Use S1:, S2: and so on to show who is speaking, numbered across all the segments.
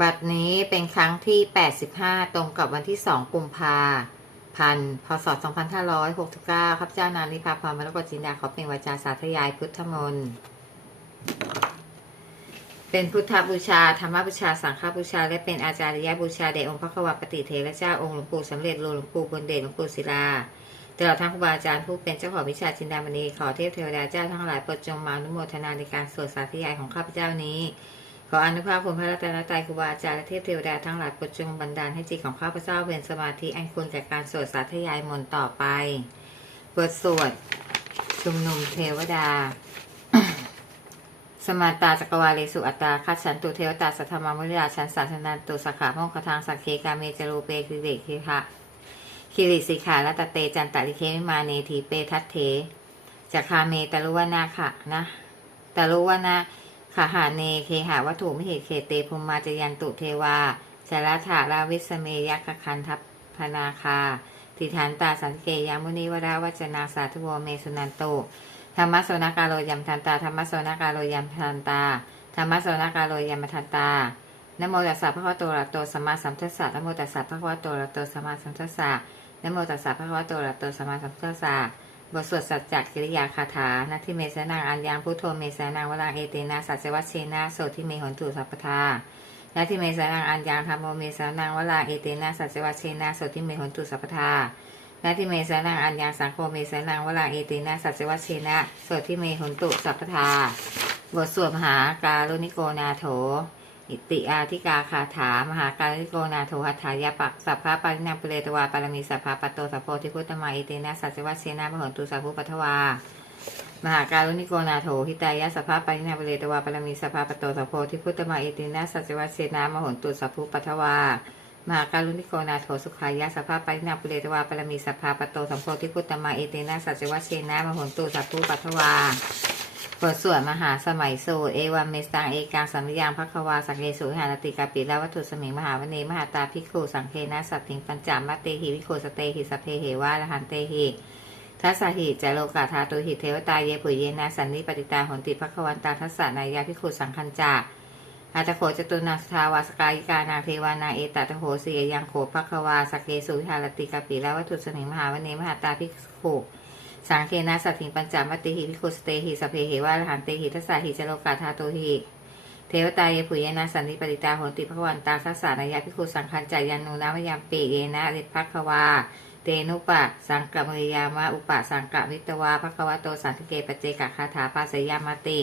S1: บัตรนี้เป็นครั้งที่ 85 ตรงกับวันที่ 2 กุมภาพันธ์ พศ 2569ข้าพเจ้านานิพาพรมรกตจินดาขอเป็นวาจาสาธยายพุทธมนต์ เป็นพุทธบูชา ธรรมบูชา สังฆบูชา และเป็นอาจาริยบูชาแด่องค์พระขวัปฏิเทระเจ้าองค์หลวงปู่สำเร็จหลวงปู่บนเดชหลวงปู่ศิลาตลอดทั้งครูบาอาจารย์ผู้เป็นเจ้าของวิชาจินดามณีขอเทพเทวดาเจ้าทั้งหลายโปรดจงมาอนุโมทนาในการสวดสาธยายของข้าพเจ้านี้ ขออนุภาพคุณพระรัตนตรัยครูบาอาจารย์และเทพเทวดาทั้งหลายโปรดจงบันดาลให้จิตของข้าพเจ้าเป็นสมาธิอันควรแก่การสวดสาธยายมนต์ต่อไปบทสวดชุมนุมเทวดา สมาตาจักรวาเลสุอัตตาคัจฉันตุเทวตาสัทธรรมมุริยาชันสันนันตุสขาโมคทางสักเคกาเมจรูเปคิเดคิคะคิริสิขาและตะเตจันตะลิเคมิมาเนทีเปทัตเถจักคาเมตะลุวนาค่ะนะตะลุวนา ขาหาเนเคหาวัตถุมิเหตุเขเตภูมิมาจยันตุเทวาชลถาราวิสเมยักขคันทัพพนาคาติฐานตาสันเกยามุนิวราวัจนาสาธุโวเมสุนันโตธรรมโสนากาโรยัมทันตาธรรมโสนากาโรยัมทันตาธรรมโสนากาโรยัมทันตานโมตัสสะพระคัมภีโตระโตสัมมาสัมพุทธัสสะนโมตัสสะพระคัมภีโตระโตสัมมาสัมพุทธัสสะนโมตัสสะพระคัมภีโตระโตสัมมาสัมพุทธัสสะ บทสวดสัจจกิริยาคาถานาทิเมสนังอัญญังพุทโธเมสนังวรังเอเตนะสัจวัชเชนะโสทิเมหนตุสัพพทานาทิเมสนังอัญญังธรรมโมเมสนังวรังเอเตนะสัจวัชเชนะโสทิเมหนตุสัพพทานาทิเมสนังอัญญาสังโฆเมสนังวลาเอเตนาสัจวัชเชนะสดที่เมหนตุสัพพทาบทสวดมหาการุณิโกนาโถ อิติอาธิกาคาถามหาการุณิโกนาโถหัตถายาปักสัพพะปรินังปเรตวาปารมีสัพพะปตโตสัพโพธิพุทธมาเอตินาสัจวัชเชนะมหนตุสัพพุปัทวามหาการุณิโกนาโถหิตายะสัพพะปรินังปเรตวาปารมีสัพพะปโตสัพโพธิพุทธมาเอตินาสัจวัชเชนะมหนตุสัพพุปัทวามหาการุณิโกนาโถสุขายะสัพพะปรินาปเรตวาปรมีสัพพาปโตสัมโพธิพุตตมาอเตนะสัจวัชเชนะมหนตุสัพพุปัทวา บทสวดมหาสมัยสูตรเอวัมเมสตังเอกังสัมยังพัควาสักเกสุหานติกาปิลาวัตถุสมิงมหาวเนมหาตาภิกขุสังเคนะสัตติงปัญจามัตเตหิวิโคสเตหิสเพเหวาละหันเตหิทัสสหิจโลกาธาตุหิเทวตาเยปุเยนะสันนิปติตาหนติพักวันตาทัสสะนายาภิกขุสังคัญจาอาตโขจตุนาสทาวาสกายิกานาเทวานาเอตตโขเสียยังโขภควาสกเกสุวิหารติกาปิแล้วัตถุสมิงมหาวเนมหาตาภิกขุ สังเคนะสัตถิงปัญจามติหิภิกขุสเตหิสเพเหวาลหันเตหิทัสสะหิจโลกาธาโตหิเทวตาเยปุยนะสันนิปติตาโหติภควันตาทัสสะนายาภิกขุสังคัญจายันนูนามยามปีเยนะเรภควาเตนุปะ สังกะมริยามะอุปะสังกะวิตวาภควโตสันติเกปเจกะคาถาปาสยามติ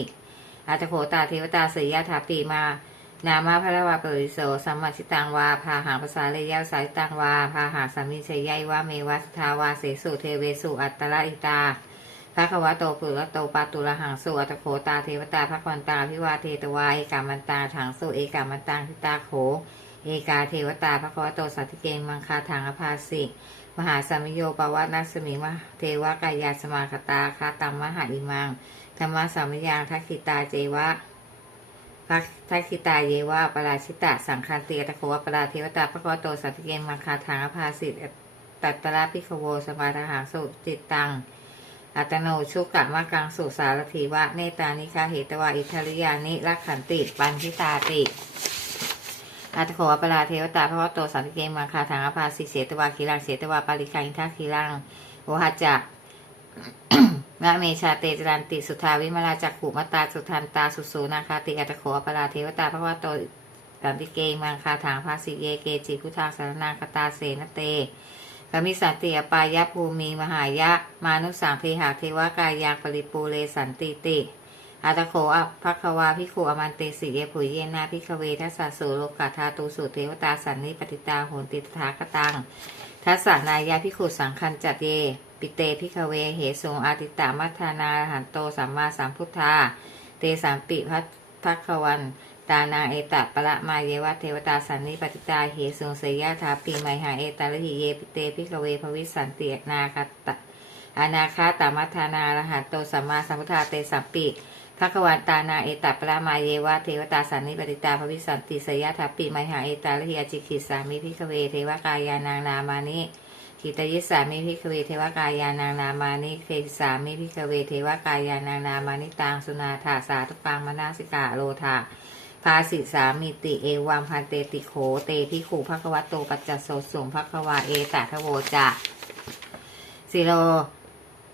S1: อาตโขตาเทวตาสียาถาปีมา นามาพระวาปริโสสัมมาชิตังวาพาหาภาษาเลยาวสายตังวาพาหาสามิชยัยวาเมวัสทาวาเสสุเทเวสุอัตตะอิตาพระควะโตปุระโตปาตุระหังสุอัตโขตาเทวตาพระควันตาพิวาเทตวาเอกามันตาถังสุเอกามันตังทิตาโข เอกาเทวตาพระควะโตสัตติเกมังคาถังอภาสิมหาสมิโยปวัตนัสมิมะเทวกายาสมาคตาคาตังมหาอิมังธรรมะสามิยังทักขิตาเจวะ พักทักขิตาเยวาปราชิตะสังคันเตียตะโควปราเทวตาพระกวโตสัตเกมังคาทางอภาสิตตัตตระพิคโวสมาทหางสุจิตตัง อัตโนชุกะมะกังสุสารถีวะเนตานิคาเหตวาอิทริยานิรักขันติปันทิตาติอัตโขปราเทวตาพระวโตสันติเกมังคาทางอภาสิเสตวาคีรังเสตวาปาริกาอินทคีรังโวหัจจะ มะเมชาเตจรันติสุทาวิมลาจักขุมตาสุทันตาสุสูนาคาติอัตโขอปราเทวตาพระวโตสันติเกมังคาทางภาสิเยเกจิพุทธาสารนาคตาเสนเตกมิสันติอปายะภูมิมหายะ มานุสังเทหาเทวกายาปริปูเลสันติติอัตโขอภัควาพิขุอมันเตสิเยผุเยนาพิคเวทัสสะสุโลกาธาตุสุเทวตาสันนิปติตาโหนติตถาคตังทัสสนายาพิขุสังคันจัดเย ปิเตพิคเวเหสงอาติตามัทานาหันโตสัมมาสัมพุทธา เตสามปิพัททัควันตานาเอตะปะละมาเยวะเทวตาสันนิปติตาเหสงเสยยะถาปีไมหาเอตาลหิเยปิเตพิคเวภวิสันตินาคตะอนาคาตามัทานาระหันโตสัมมาสัมพุทธาเตสัมปิภควานตานาเอตัปรามาเยวะเทวตาสันนิปติตาภวิสันติสยทัปปิไมหาเอตาลหิยจิกิสามิพิคเวเทวกายานางนามานิ กิตยิสามิพิคเวเทวกายานางนามานิเคสามิพิคเวเทวกายานางนามานิตังสุนาถาสาธุปังมนาสิกาโลธาภาสิสามิติเอวังพันเตติโขเตที่ขู่ภควโตปัจจโสสงภควาเอตทโวจะสิโล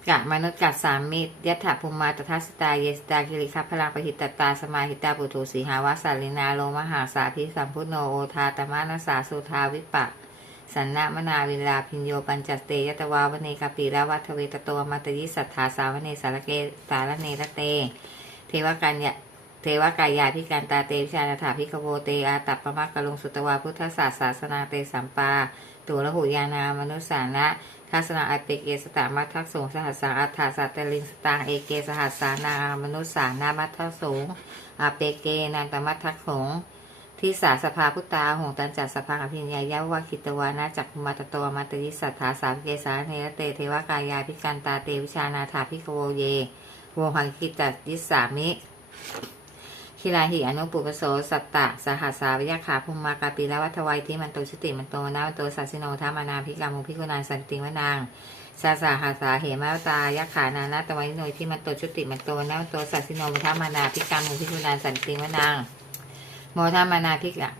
S1: กะมนุษย์กัดสามมิตรยัตถภูมิมาตทัสตาเยสตาคิริคัพพลังปหิตตาสมาหิตาปุถุสีหาวาสาลินาโลมหาสาพิสัมพุโนโอทาตมานาสาสุทาวิปัก สันนะมนาวิลาพิญโยปัญจเตยตวาวเนกาปีละวัฒเวตโตมัตยิสัทธาสาวเนสารเกสารเนรเต เทวกัญญะเทวกายาพิการตาเตวิชานาถาพิกโวเตอาตัปปะมะกะลงสุตวาพุทธศาสศาสนาเตสัมปาตุระหุยานามนุสสานะทัศนาอเปเกสตามัททักสงสหัสสาอัฏฐาสัตตลิงสตางเอเกสหัสสานามนุสสานามัททักสงอเปเกนันตมัททักสง ที่สาสภาพุตตาหงตันจัดสภาอภิญญายาวาคิตวานาจักคุมาตโตมาตยิสัทธาสามเกสาเนรเตเทวกายาพิการตาเตวิชานาถาพิกโวเยวงหังคิจัดยิสสามิคิลาหิอนุปุปโสสัตตะสหัสสาวิยขาภูมิมากาปีละวัฒวัยที่มันโตชุติมันโตนามันโตสัสิโนธามานาพิกามุพิกุณานสันติวนางสาสาหาสาเหมาตายะขานานาตวัยโนยที่มันโตชุติมันโตนามันโตสัสิโนธามานาพิกามุพิกุณานสันติวนาง โมทามานาพิกะ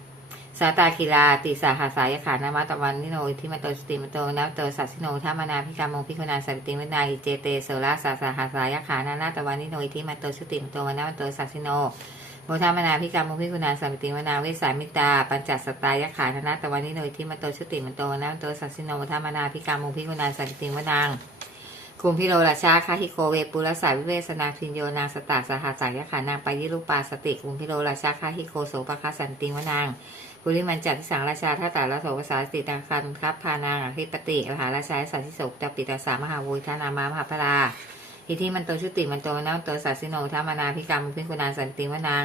S1: สาตาคิลาติสาหาสายขานามาตะวันนิโนที่มาโตสติมโตนับโตสัสสิโนทามานาพิกามงพิคุนาสันติวนาอิเจเตโสราสาสาหาสายขานานาตะวันนิโนที่มาโตสติมโตนับโตสัสสิโนโมทามานาพิกามงพิคุนาสันติวนาเวสามิตา ปัญจสตายขานานาตะวันนิโนยที่มาโตสติมโตนับโตสัสสิโนโมทามานาพิกามงพิคุนาสันติวนาง คุมพิโรราชาคาฮิโกเวปุรสาวิเวสนาพินโยนางสตาสหัสายขานางปายิรุปาสติคุมพิโรราชาคาฮิโกโสปคาสันติวนางปุริมันจัดที่สังราชาท่าตาละโสภาษาสติตังคันครับพานางอภิปติมหาราชาสันติโสกจปิตาสามหาวุฒนามามหาพลาอิที่มันโตชุติมันโตนาโตสัสสิโนธามนาพิกรรมพิคุนาสันติวนาง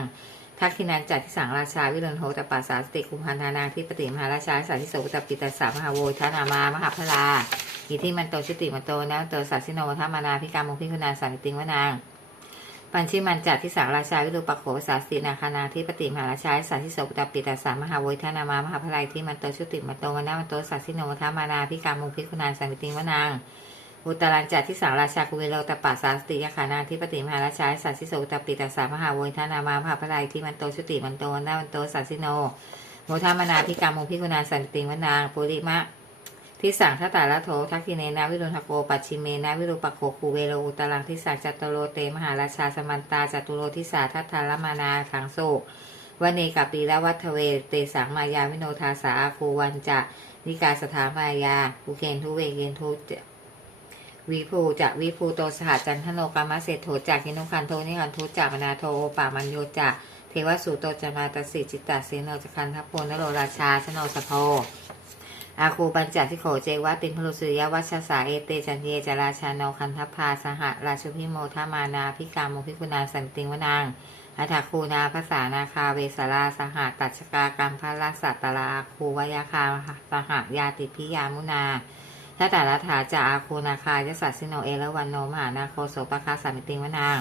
S1: ทักขินันจัดที่สังราชาวิรุณโหตปัสสาสติคุมพันธานางที่ปฏิมหาราชาสันติโสกจปิตาสามหาโวุฒนามามหาพลาอิที่มันโตชุติมันโตนะโตสัสสิโนธามานาพิกรรมมุพิคุนาสันติงวนางปัญชิมันจัดที่สังราชาวิรุปโขสาสตินาคานาที่ปฏิมหาราชาสัสสิโสปตปิตาสามหาโวุฒนามามหาพลาที่มันโตชุติมันโตนะมันโตสัสสิโนธามานาพิกรรมมุพิคุนาสันติงวนาง อุตรันจัดที่สังราชากุเวโรตปัสสาสติยาขานาที่ปฏิมหาราชาสัสสิโสตปิตาสามหาวุฒนามามหาพลายที่มันโตชุติมันโตนะมันโตสัสสิโนโมทามนาพิกรรมมุพิคุนาสันติงวนางปุริมะที่สั่งทัตตาละโถทักขิเนนาวิรุณหโกปัจฉิเมนาวิรุปโคคูเวโรอุตลังทิสาจัตโตโรเตมหาราชาสมันตาจัตุโรทิสาทัตทาลมานาขังโศกวันเนกับปีละวัฒเวเตสังมายาวิโนทาสาคูวันจะนิกาสถามายาภูเคนทุเวเกนทุ วิภูจะวิภูโตสหจันทโนกามะเศรษโถจากกินุคันโทนิคันทุจามนาโทปามันโยจะเทวสุโตจมาตสิจิตตาเสนโนจคันทัพโพนโรราชาชโนสโพอาคูปัญจทิโขเจวะติมพลุสุยวัชสาเอเตจันเยจราชาโนคันทพาสหราชพิโมทามานาพิกามโมพิกุณาสันติงวนางอัฐคูนาภาษานาคาเวสราสหตัชกากรรมพระราสัตตราอาคูวยาคาสหยาติพิยามุนา ทัตตารัฐาจาอาคูนาคายสัสสิโนเอละวันโนมหานาโคโสปคาสามิติงวนาง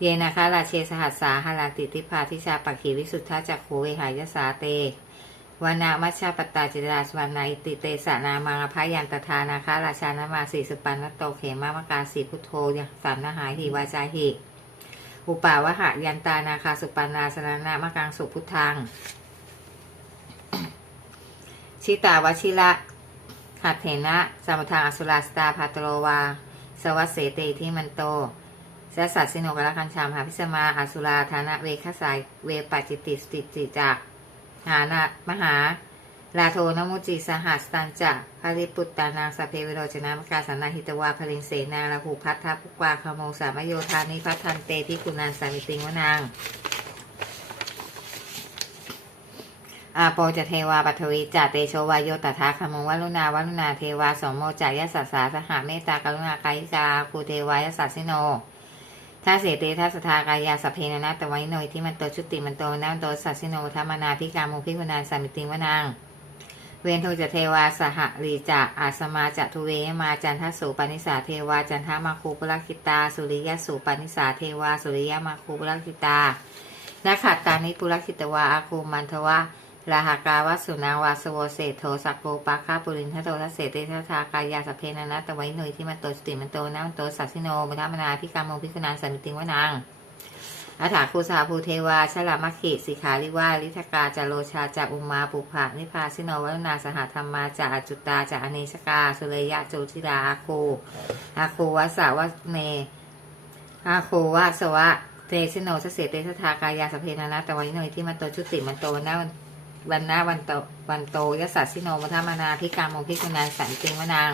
S1: เยนาคาราเชสหัสสาหาราติทิพาทิชาปักขีวิสุทธาจักโคเวหายสาเตวานามัชชาปตาจิตราสวรรณาอิติเตสานามังอภายันตทานาคาราชานามาสีสุปันนโตเขมามกาสีพุทโธยสามนาหาหิวาจาหิ อุปาวหะยันตานาคาสุปันนาสนานามกังสุพุทธัง ชิตาวชิระ ขัดเถนะสมทางอสุราสตาพาตโรวา สวัสเสเตที่มันโตสสัสสิโนกรคัญชามหาพิสมาอสุราธานะเวคสายเวปัจิติสติจิจักหานะมหาลาโทนมุจิสหัสตันจะภริปุตตานางสเพวิโรจนามกาสนาหิตวาพลิงเสนาลาหูพัทธปุกวาคโมสามโยธานิพัทธันเตพิกุณานสามิติงวนาง อาโปจะเทวาปัทวีจาเตโชวายโยตถาคมงวัลุณาวัลุณาเทวาสมโมจายสัสสาสหเมตตากรุณากายิกาคูเทวายสัสสิโนถ้าเสเตทัสทากายาสเพนนะตะไว้หน่อยที่มันโตชุติมันโตน้ำโตสัสสิโนธรรมนาพิกามุพิกุณานสามิติวนางเวนโทจะเทวาสหรีจะอาสมาจะทุเวมาจันทสุปนิสาเทวาจันทมาคูปุรคิตา สุริยสุปนิสาเทวาสุริยมาคูปุรคิตานาขัดตานิปุรคิตวาอาคูมันทวะ ลาหากาวสุนาวาสโวเศโทสักโกปาคาปุรินทโตทัสเสเตทัทากายาสเพนะนะตะไวหน่อยที่มันโตสติมันโตน้ำโตสัสสิโนมุทามนาพิกามงพิกุณานสันติงวนางอาถาคูสาภูเทวาชลามขิสิขาริวาลิทกาจาโรชาจาอุมาปุภะนิพาสิโนวัฒนาสหธรรมาจาอจุตตาจาอเนชกาสุเลยะโจทิดาอาโคอาโควสาวะเนอาโควสวะเตชิโนสเสเตสทากายาสเพนานะตะวันโนยที่มันโตชุติมันโตวันหน้า วันหน้าวันโตวันโตยสัสสิโนมัทมานาพิกามโมพิกุณานสันติงวนาง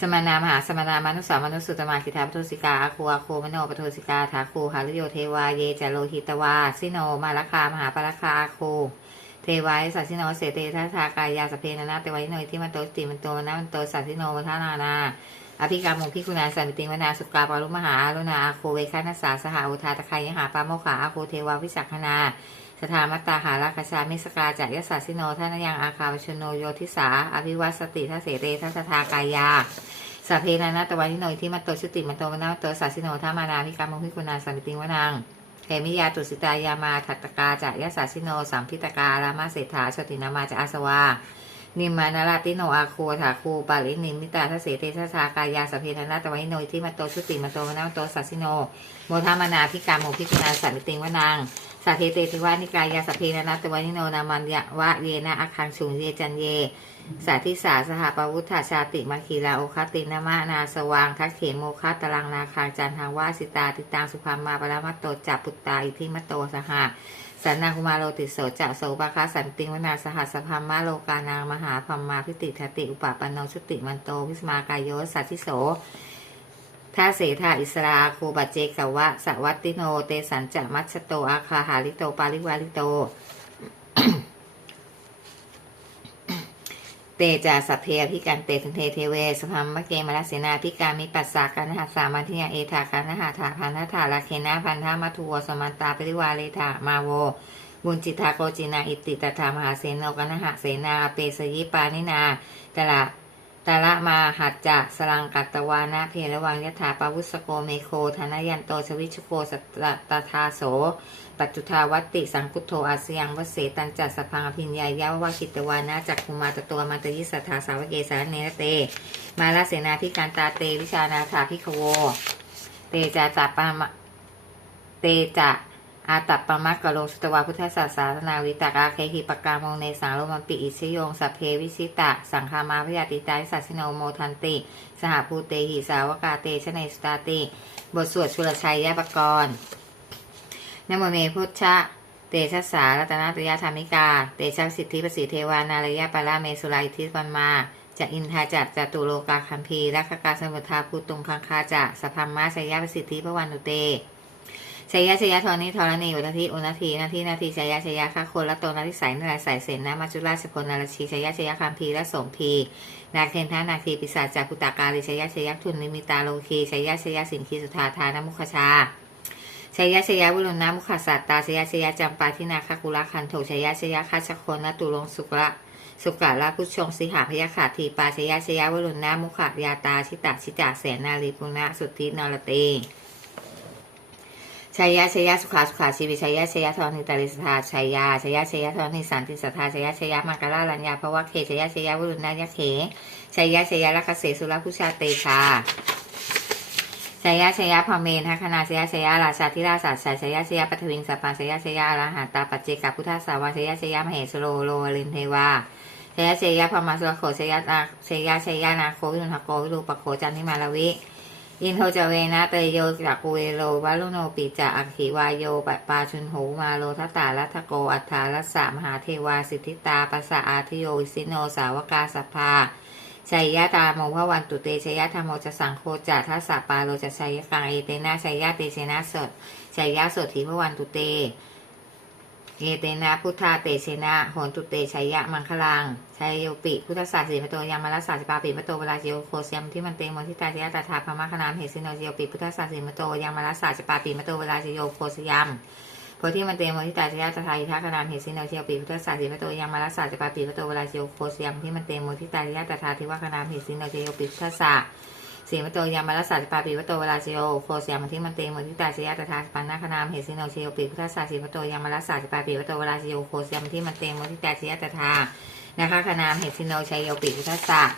S1: สมานามหาสมานามนุสามนุสุตมาคิทาปทุสิกาอาคูอาโคมโนปทุสิกาถาคูหารุโยเทวาเยจโลหิตวาสิโนมาลคามหาปรคาอาโคเทวายสัสสิโนเสเตทัทากายาสเพนนาเตไว้หน่อยที่มันโตติมันโตนะมันโตสัสสิโนมัทนานาอภิกรรมมงพิคุณาสันติวนาสุกาปารุมหาอรุณาอาโคเวคานัสสาสหาอุทาตะคายหาปาโมขาอาโคเทวาวิจักขณา สถามัตตาหาราคชามิสกาจัยสัสสิโนท่านยังอาคาวชโนโยทิสาอภิวัตสติทัเสเตทัสทากายาสัพเพนานาตวันนิโนยที่มาโตชุติมาโตวนาโตสัสสิโนธามานามิกรรมงพิคุณาสันติวนังเขมิยาตุสิตายามาทัตตกาจะยสัสสิโนสัมพิตการามาเศรษฐาชตินามาจะอาสวานิมานาราติโนอาโคถาคูปาลินิมิตาทเสเตชะชากายาสพเพนานาตวันนิโนยที่มาโตชุติมาโตวนาโตสัสสิโนโมทามานาพิกรรมโมพิคุณาสันติวนัง สัทเทเตทิวานิกายาสพเพนานาตวันนิโนนามันยะวะเยนะอาคังชุงเยจันเยสาธิสาสหปวุฒาชาติมาคีลาโอคตินามะนาสว่างทักเขโมคาตรังนาคางจันทางวาสิตาติตังสุภามาปรามัตโตจับปุตตาอิทิมโตสหะสันนาคุมาโรติโสจะโสปะคะสันติงวนาสหัสสภามาโลกานางมหาพัมมาพิติทติอุปปันโนชุติมันโตพิสมากายโยสัตทิโส ท่าเสธาอิสราโคบัจเจกวะสวัตติโน เตสันจะมัชโตอาคาหาริโต ปาริวาริโต เตจาสัพเพอภิกันเตสันเทเทเวสพัมมะเกมรสเสนาพิการมิปัสสากันหาสามัญทิยาเอธาคันหาถาพันธถาลาเคนะพันธามัทุวสมันตาปริวาเลธามาโวบุญจิตาโกจินา อิติตถามหาเสนโนกันหะเสนา เปสยิปานินาตละ ตละมาหัจจะสลังกัตตวานาเพระวังยถาปาวุสโกเมโคธนยันโตชวิชโกสัตตทาโส ปัจจุทาวัตติสังคุโทอาสยังวเสตันจัสสพังอภิญญายาวาคิตวานาจักคุมาตตัวมาตยิสัทธาสาวเกสาเนเต มาลาเสนาพิการตาเตวิชานาถาพิคโว เตจาจัปามะเตจะ อาตัปปมะกะโลสุตวาพุทธศาสนาวิตากาเคหิปกามงในสังโลมันปิอิชโยงสัพเพวิชิตะ สังคามาพยาติตาสัสสโนโมทันติ สหภูเตหิสาวกาเตชะเนสตาติ บทสวดชุลชัยยะปกรณ์นโมเมพุทธะเตชะสารัตนาตยธรรมิกา เตชะสิทธิปสิทธิเทวานารยะปาราเมสุรายทิวันมาจะอินทาจัดจตุโลกาคัมพีรักกาสมุทธาภูตุงคังคาจะสพัมมาชยะประสิทธิพระวันุเต ชยะชยะทอนิทรณีอุทธิอุนทีนาทีนาทีชยะชยะข้าคนละโตนาทิสายนรายสายเสนนะมัจจุราชพลนารชีชยะชยะคัมพีและสมพีนาเคนทานาคีปิศาจจากุตากาลิชยะชยะทุนนิมิตาโลคีชยะชยะสิงคีสุธาทานมุขชาชยะชยะวุลนามุขสัตตาชยะชยะจำปาทินาคกุละคันโทชยะชยะคาชคนนตุลงสุกละสุกะละพุชงสิหาพยาขาทีปาชยะชยะวุลนามุขยาตาชิตาชิตาแสนนาลีปุณะสุทธินรเต ชยะชยะสุขาสุขาชีวิชยะชยะทอนิตาริสธาชยาชยะชยะทอนิสันติสธาชยะชยะมังกราลัญญาภวะเคชยะชยะวุลุนายะเขชยะชยะลักเสสุรพุชาเตชาชยะชยะพรหมเมนทัคณาชยะชยะราชาธิราชาชยะชยะปัทวิงสปปาชยะชยะอรหันตาปัจเจกพุทธสาวาชยะชยะมเหสโรโลลินเทวาชยะชยะพมาสุรโขชยะนาชยะชยะนาโควิรุณโกวิรูปโคจันทิมาลวิ ยินโทจเวนะเตโยจักกุเวโรวัลุโนปิจาอักขิวายโยปะปาชุนโหมาโลทัตตาลัทโกอัฏฐารัสสะมหาเทวาสิทธิตาปัสสะอาทิโยอิสิโนสาวกาสภาชัยยะตาโมพระวันตุเตชัยยะธรรมโมจะสังโคจัทัสสะปาโลจะชัยยะกังเอเตนะชัยยะเตเชนะสดชัยยะสดทีพระวันตุเต เอเตนะพุทธาเตเชนะโหนตุเตชัยยะมังคลังชัยโยปิพุทธศาสตร์สีมโตยามาลสสาสปาปิมโตเวลาเจโยโคเซียมที่มันเตมนทิตาเชยะตถาพมะคณามเหสิโนเจโยปิพุทธศาสตร์สีมโตยามาลสสาสปาปิมโตเวลาเจโยโคเซียมโพธิมันเตมโมทิตาเชยะตถาอิทัคณามเหสิโนเชียปีพุทธศาสตร์สีมโตยังมาลสสาจปาปีมโตเวลาเชียโคเซียมที่มันเตมโมทิตาเชยะตถาทิวคณามเหสิโนเชียปีพุทธศาสตร์ สีมโตยังมาลสาจปาปีมโตเวลาเชียวโคเซียมที่มันเตมโมทิตาชยะตถาปันนาคณามเหสิโนเชียวปีพุทธศาสสี่มโตยังมาลสาจปาปีมโตเวลาเชียวโคเซียมที่มันเตมโมทิตาชยะตถานะคะคณามเหสิโนเชียวปีพุทธศาส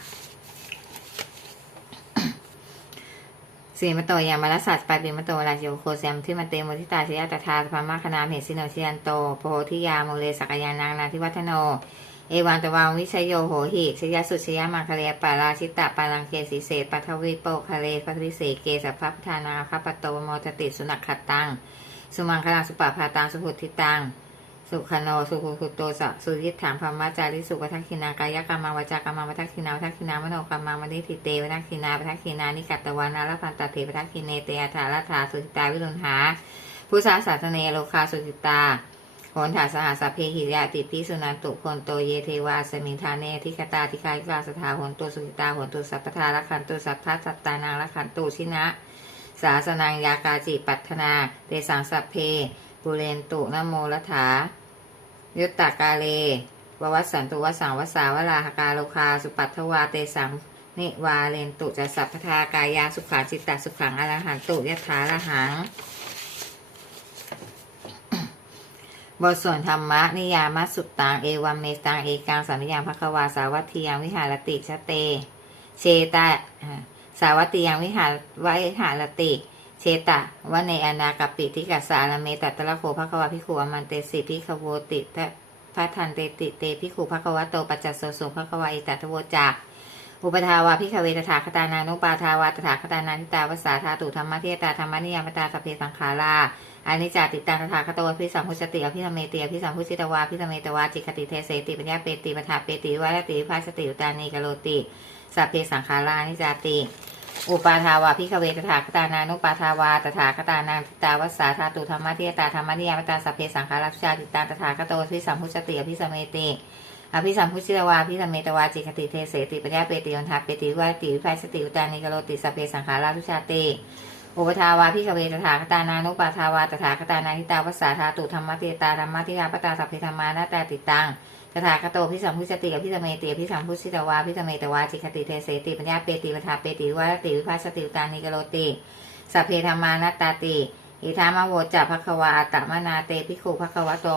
S1: สีมะโตยามาลสัตว์ปาปิมะโตราชิโอโคเซมที่มันเตมุทิตาชยตถาสพามาคณามเหสิโนเชิยันโตโพธิยาโมเลสักยานางนาทิวัฒโน เอวันตวังวิชยโยโหหิชยสุชยมังคะเลปาราชิตะปาลังเกสีเศษปัทวิโปคะเลปัทวิเศเกสัพพทานาคปโตโมทติสุนักขตัง สุมังคลังสุปาพาตังสุพุทิตัง สุขโนสุขุขุโตสะสุยิถามพมจาริสุวัฏคินากายกรรมังวจากรรมังวัฏคินาวัฏคินามโนกรรมังมณิทิเตวัฏคินาวัฏคินานิกัตตวานาลพันตเถวัฏคินเนเตอัฏฐาลัฏฐาสุจิตาวิรุณหา ผู้สาสาสเนโลคาสุจิตา โหนถาสหสพเพหิยาติพิสุนันตุคนโตเยเทวาสมิงทาเนทิกตาทิคายิกาสถาโหนตุสุจิตาโหนตุสัพพทาละคันตุสัพพะสัตตานางละคันตุชินะ สาสนังยากาจิปัตนาเตสังสัพเพปุเรนตุนโมรถา ยุตตากาเลววัสสันตุวสังวสาวลาหกาโลคาสุปัทวาเตสังนิวาเลนตุจะสัพพทากายาสุขาจิตตสุขังอรหันตุยะถาละหัง บทส่วนธรรมะนิยามัสสุตตังเอวัมเมตังเอกังสัญญาภควาสาวัตถียังวิหารติชเต เชตาสาวัตถียังวิหารวิหารติเชตะวะในอนากัปปิทิกัสสารเมตัตะละโคภควาพิขุอมันเตสิพิขโวติทะพัทันเตติเตพิขุภควะโตปัจจัสโสสุภควาอิตัตถโวจักอุปทาวาพิขเวตถาคตานานุปาทาวาตถาคตานาทิตาวสาธาตุธรรมะเทตาธรรมนิยามตาสเพสังขารา อานิจจติดตังตถาคตวพิสัมพุชติอภิธรรมเมติอภิสัมพุชิตวาพิธรรมเมตวาจิกติเทเสติปัญญาเปติปทาเปติวาลติภาสติอุตานีกโลติสัพเพสังขารานิจจติอุปาทาวาพิขเวตถาคตานานุปาทาวาตถาคตานาทิตาวัสสาธาตุธรรมะเทตาธรรมะนิยามตาสพเพสังขาราพิชาติตังตถาคตวพิสัมพุชติอภิสัมเมติอภิสัมพุชิตวาพิสัมเมตวาจิกติเทเสติปัญญาเปติวันทาเปติวิวาติภัสติอุตานิกโลติสพเพสังขาราพิชาติ อุปทาวาพิขเวตถาคตานานุปาทาวาตถาคตานาทิตาวสาธาตุธรรมะเทตาธรรมะทิยาปตาสัพเพธรรมานาตาติตังตถาคตโตพิสัมพุชติอภิสัมเมติอภิสัมพุชิตวาพิสัมเมตวาจิคติเทเสติปัญญาเปติปทาเปติวิวาติวิภัสติุตานิกโลติสัพเพธรรมานัตตาติอิทามะโวจัภควาอัตมนาเตภิกขุภควโต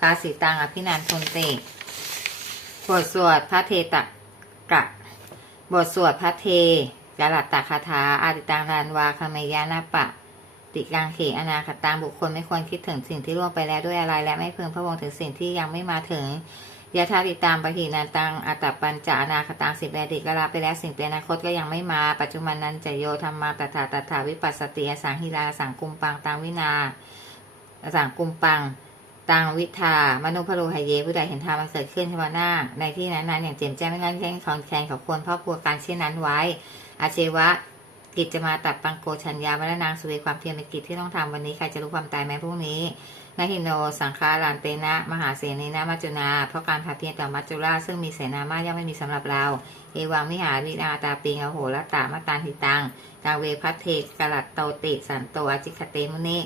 S1: ภาสิตังอภินันทนเตบทสวดพระเทตกะบทสวดพระเท จรัตตคาถาอาติตังรานวาคเมยานาปะ ติกังเขอนาคตังบุคคลไม่ควรคิดถึงสิ่งที่ล่วงไปแล้วด้วยอะไร และไม่พึงพระวงถึงสิ่งที่ยังไม่มาถึงยะธาติตามปะหินันตังอัตปัญจาอนาคตังสิ่งแดดิก็รับไปแล้วสิ่งเป็นอนาคตก็ยังไม่มา ปัจจุบันนั้นจะโยธรรมาตถาตถาวิปัสสติอสังหิราสังกุมปังตังวินาสังกุมปังตังวิทามนุพโลหะเยผู้ใดเห็นธรรมมันเกิดขึ้นเฉพาะหน้า ในที่นั้นๆอย่างเจ่มแจ้งไม่งั้นแค่คอนแคนของควรพ่อพัวการเช่นนั้นไว้ อาเชวะกิจจะมาตัดปังโกชัญญามาและนางสุเวความเพียรเป็นกิจที่ต้องทำวันนี้ใครจะรู้ความตายไหมพรุ่งนี้นาหิโน สังฆาลานเตนะ มหาเสนีนะมัจจุนา เพราะการผัดเพียรต่อมัจจุราชซึ่งมีเสนามากย่อมไม่มีสำหรับเรา เอวังมิหาวินาตาปิงอโหละตามาตาหิตังกาเวพัทเทกลัตโตติสันโตอจิคเตมุนี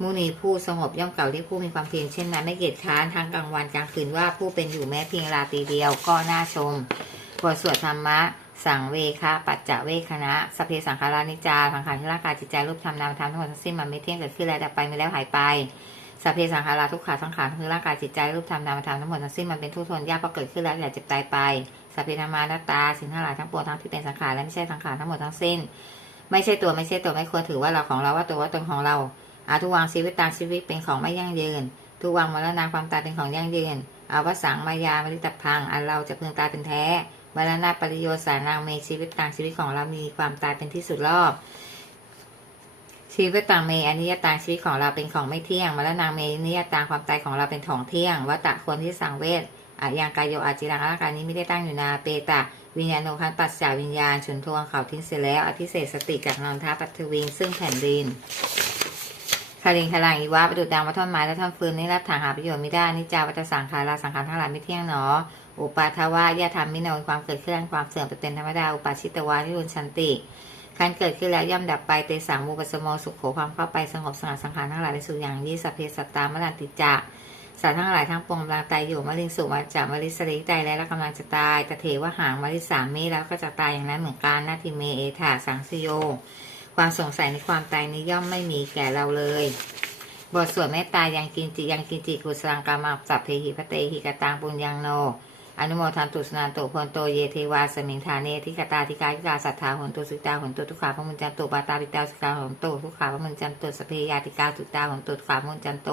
S1: มุนีผู้สงบย่อมเก่าที่ผู้มีความเพียรเช่นนั้นไม่เกียจค้านทั้งกลางวันกลางคืนว่าผู้เป็นอยู่แม้เพียงราตรีเดียวก็น่าชมบทสวดธรรมะ สังเวคะปัจจเวคณะสพเพสังขารานิจาสังขารที่ร่างกายจิตใจรูปธรรมนามธรรมทั้งหมดทั้งสิ้นมันไม่เที่ยงเกิดขึ้นแล้วดับไปไม่แล้วหายไปสพเพสังขาราทุกขาสังขารคือร่างกายจิตใจรูปธรรมนามธรรมทั้งหมดทั้งสิ้นมันเป็นทุกข์ทนยากพราะเกิดขึ้นแล้วอย่าเจ็บตายไปสพเพธรรมานัตาสิ่งทั้งหลายทั้งปวงทั้งที่เป็นสังขารและไม่ใช่สังขารทั้งหมดทั้งสิ้น ไม่ใช่ตัวไม่ใช่ตัวไม่ควรถือว่าเราของเราว่าตัวว่าตนของเราอาทุวังชีวิตตามชีวิตเป็นของไม่ยั่งยืน ทุวังมรณะความตายเป็นของยั่งยืนอาวสังมายามริตพังอันเราจะพึงตายเป็นแท้ มรณะปริโยสานางเมชีวิตต่างชีวิตของเรามีความตายเป็นที่สุดรอบ ชีวิตต่างเมอนิยตางชีวิตของเราเป็นของไม่เที่ยงมรณะเมอนิยตางความตายของเราเป็นของเที่ยงวัตตะควรที่สังเวชอายังกายโยอาจิรังร่างกายนี้ไม่ได้ตั้งอยู่นาเปตะวิญญาณโนคันปัสจาวิญญาณฉุนทวงเขาทิ้งเสียแล้ว อธิเศษสติจากนอนท้าปัทวิงซึ่งแผ่นดินคาริงคาลังอีวะประดุจดังว่าท่อนไม้และท่อนฟืนนี่รับถางหาประโยชน์ไม่ได้นิจจาวัตสังขาราสังขารทั้งหลายไม่เที่ยงหนอ อุปาทวะยะธรรมมิโนความเกิดขึ้นความเสื่อมไปเป็นธรรมดา อุปาชิตวานิรุนชันติคันเกิดขึ้นแล้วย่อมดับไปเตสังมูปสโมสุขโขความเข้าไปสงบสงัดสังขารทั้งหลายในสุอย่างยี่สัพเพสัตตามรันติจะสัตว์ทั้งหลายทั้งปวงกำลังตายอยู่มะลิงสุมาจากมะลิสริตายแล้วและกำลังจะตายตะเถวหางมะลิสามมีแล้วก็จะตายอย่างนั้นเหมือนกันนาทิเมเอถาสังสโย ความสงสัยในความตายนี้ย่อมไม่มีแก่เราเลยบทสวดเมตตายังกินจิยังกินจิกุสลังกามาสัพเพหิพเตหิกตังปุญญังโน อนุโมทันตุสนานโตพลโตเยเทวาสมิงธาเนทิกตาธิกาธิกาสัทธาหนตุสุตาหนตุทุกขาพระมุญจันโตปาตาปิตาสุขาหนตุทุกขาพระมุญจันโตสเพยาติกาสุตาหนตุทุกขาพระมุญจันโต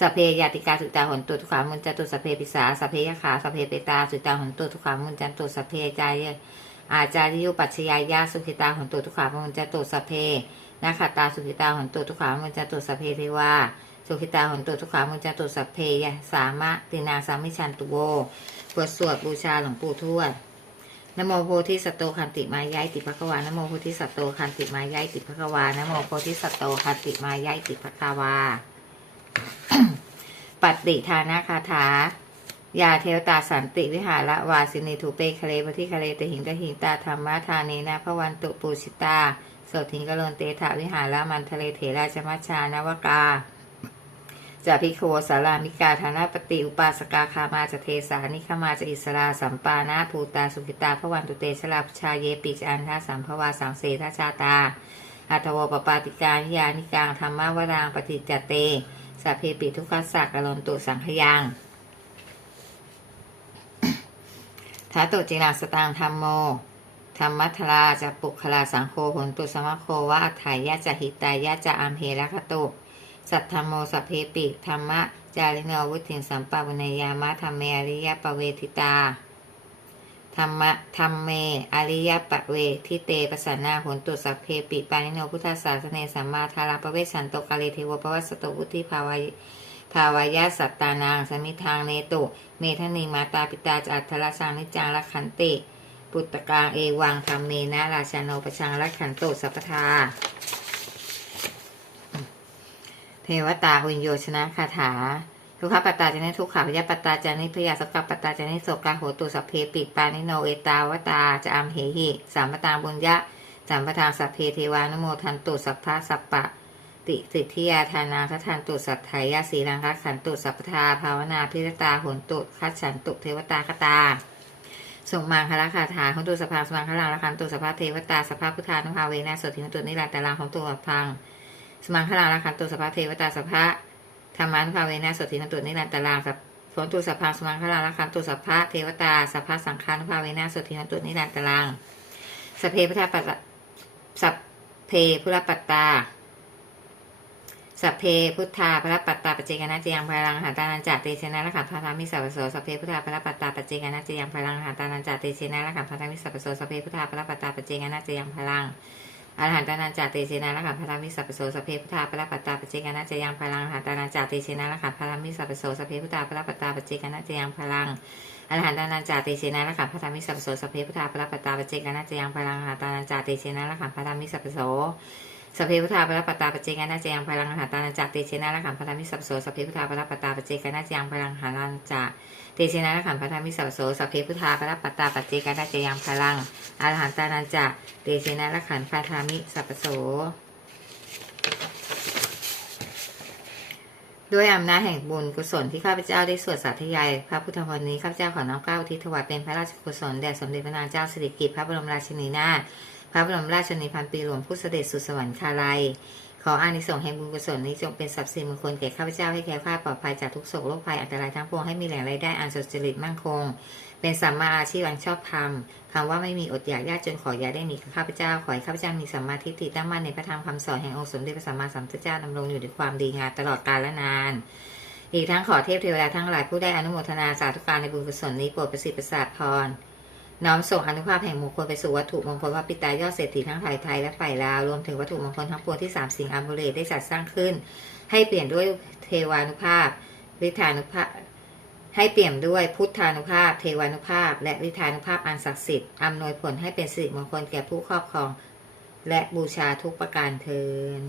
S1: สเพยาติกาสุตาหนตุทุกขาพระมุญจันโตสเพปิสาสเพยขาสเพเปตาสุตาหนตุทุกขาพระมุญจันโตสเพจายอาจาริยุปัชยายาสุขิตาหนตุทุกขาพระมุญจันโตสเพนาคตาสุขิตาหนตุทุกขาพระมุญจันโตสเพเทวา สุขิตาหนตุทุกขามุญจตุสัพเพยสามะตินาสามิชันตุโวบทสวดบูชาหลวงปู่ทวดนโมโพธิสัตโตคันติมายายติภควานโมโพธิสัตโตคันติมายายติภควานโมโพธิสัตโตคันติมายายติภควาปฏิทานาคาถายาเทวตาสันติวิหารวาสินีถูเปคะเลปฏิคะเลตหิงตหิงตาธรรมะทาเนนะพวันตุปูชิตาโสถิงกะโลนเตถาวิหารมันทะเลเถราชมัชชานวกา จะพิโคสารามิกาธานาปฏิอุปาสกาคามาจะเทสานิคมาจะอิสราสัมปานาภูตาสุขิตาพระวันตุเตชลาพชาเยปิจันทาสัมภวาสังเสทชาตาอัตโวปปาติการยานิกางธรรมวรางปฏิจจเตสัพเพปิทุกขสักกะลนตุสังขยังทัตโตจิรังสตังธรรมโมธรรมัทราจะปุคลาสังโฆหนตุสมะโควะอัฏฐายะจะหิตายะจะอัมเหระคตุ สัทธมโมสัพเพปิธรรมะ จาริโนวุติสัมปวเนยามะธรรมเมอริยปเวทิตาธรรมะธรรมเม อริยปเวทิเตปสันนาหนตุสัพเพปิปานิโนพุทธศาสเนสัมมาทาราปเวสันโตกาเลเทวปวัสสโตวุติภาวายภาวายะสัตตานางสมิทางเนตุ เมทนีมาตาปิตาจัตทรสังนิจังรักขันติ ปุตตะกางเอวังธรรมเมนะราชาโนปชังรักขันโตสัพพทา เทวตาหุญโยชนะคาถา ทุกขปัตตาจานิทุกขาพยาปัตตาจานิพยาสกปัตตาจานิโสกาโหตุสัพเพปิปานิโนเอตาวตาจะอัมเหหิสามปตาบุญยะสามปทางสัพเพเทวานโมทันตุสัพพะสัพปะ ติสิทธิยาทานาทัทันตุสัพไทยาสีลังคัขันตุสัพทาภาวนาพิรตาโหนตุคัจฉันตุเทวตาคตาสมมังคลาคาถาของตุสภาสมังคลังละคันตุสภาเทวตาสภาพุทธานุภาเวนะสติของตุนิรันตรังของตุพัง สมังคลาละคันตุสภาเทวตาสภาธรรมานุภาเวนะสติของตุนิรันตรังสัพฝนตุสภาสมังคลาละคันตุสภาเทวตาสภาสังฆานุภาเวนะสติของตุนิรันตรังสพเพพุทธปัตสัพเพพุทธปัตตาสัพเพพุทธาพระปัตตาปเจกนะเจยังพลังหาตานันจัตเตชนะละขันพารามิสัพโสสัพเพพุทธาพระปัตตาปเจกนะเจยังพลังหาตานันจัตเตชนะละขันพารามิสัพโสสัพเพพุทธาพระปัตตาปเจกนะเจยังพลัง อรหันตานันจาเตเชนะละขันพรามิสัพโสสเพพุทธาปรปัตตาปเจกนะเจยังพลังอรหันตานันจาเตเชนะละขันพรามิสัพโสสเพพุทธาปรปัตตาปเจกนะเจยังพลังอรหันตานันจาเตเชนะละขันพรามิสัพโสสเพพุทธาปรปัตตาปเจกนะเจยังพลังอรหันตานันจาเตเชนะละขันพรามิสัพโส สพเพพุทธาปรปัตตาปเจกานาจยังพลังหาตานันจักเตเชนะละขันพัทธมิสัพโสสพเพพุทธาปรปัตตาปเจกานาจยังพลังหานันจักเตเชนะละขันพัทธมิสัพโสสพเพพุทธาปรปัตตาปเจกานาจยังพลังอรหันตานันจักเตเชนะละขันพัทธมิสัพโสด้วยอำนาจแห่งบุญกุศลที่ข้าพเจ้าได้สวดสาธยายพระพุทธมนต์นี้ข้าพเจ้าขอน้อมเกล้าอุทิศถวายเป็นพระราชกุศลแด่สมเด็จพระนางเจ้าสิริกิติ์พระบรมราชินีนาถ พระบรมราชนีพันปีหลวงผู้เสด็จสู่สวรรคาลัย ขออานิสงส์แห่งบุญกุศลนี้จงเป็นทรัพย์สินมงคลแก่ข้าพเจ้าให้แคล้วคลาดปลอดภัยจากทุกโศกโรคภัยอันตรายทั้งปวงให้มีแหล่งรายได้อันสุจริตมั่นคง เป็นสัมมาอาชีพอันชอบธรรมคำว่าไม่มีอดอยากยากจนขออย่าได้หนีข้าพเจ้าขอให้ข้าพเจ้ามีสัมมาทิฏฐิตั้งมั่นในพระธรรมคำสอนแห่งองค์สมเด็จพระสัมมาสัมพุทธเจ้าดำรงอยู่ด้วยความดีงามตลอดกาลและนานอีกทั้งขอเทพเทวดาทั้งหลายผู้ได้อนุโมทนาสาธุการในบุญกุศลนี้โปรดประสิทธิ์ประสาทพร น้อมส่งอนุภาพแห่งมงคลไปสู่วัตถุมงคลพระปิตายอดเศรษฐีทั้งไทยไทยและฝ่ายลาว รวมถึงวัตถุมงคลทั้งปวงที่สามสิ่งอัมบุเรได้จัดสร้างขึ้น ให้เปลี่ยนด้วยเทวานุภาพ วิธานุภาพ ให้เปลี่ยนด้วยพุทธานุภาพ เทวานุภาพ และวิธานุภาพอันศักดิ์สิทธิ์อำนวยผลให้เป็นสิริมงคลแก่ผู้ครอบครอง และบูชาทุกประการเทิน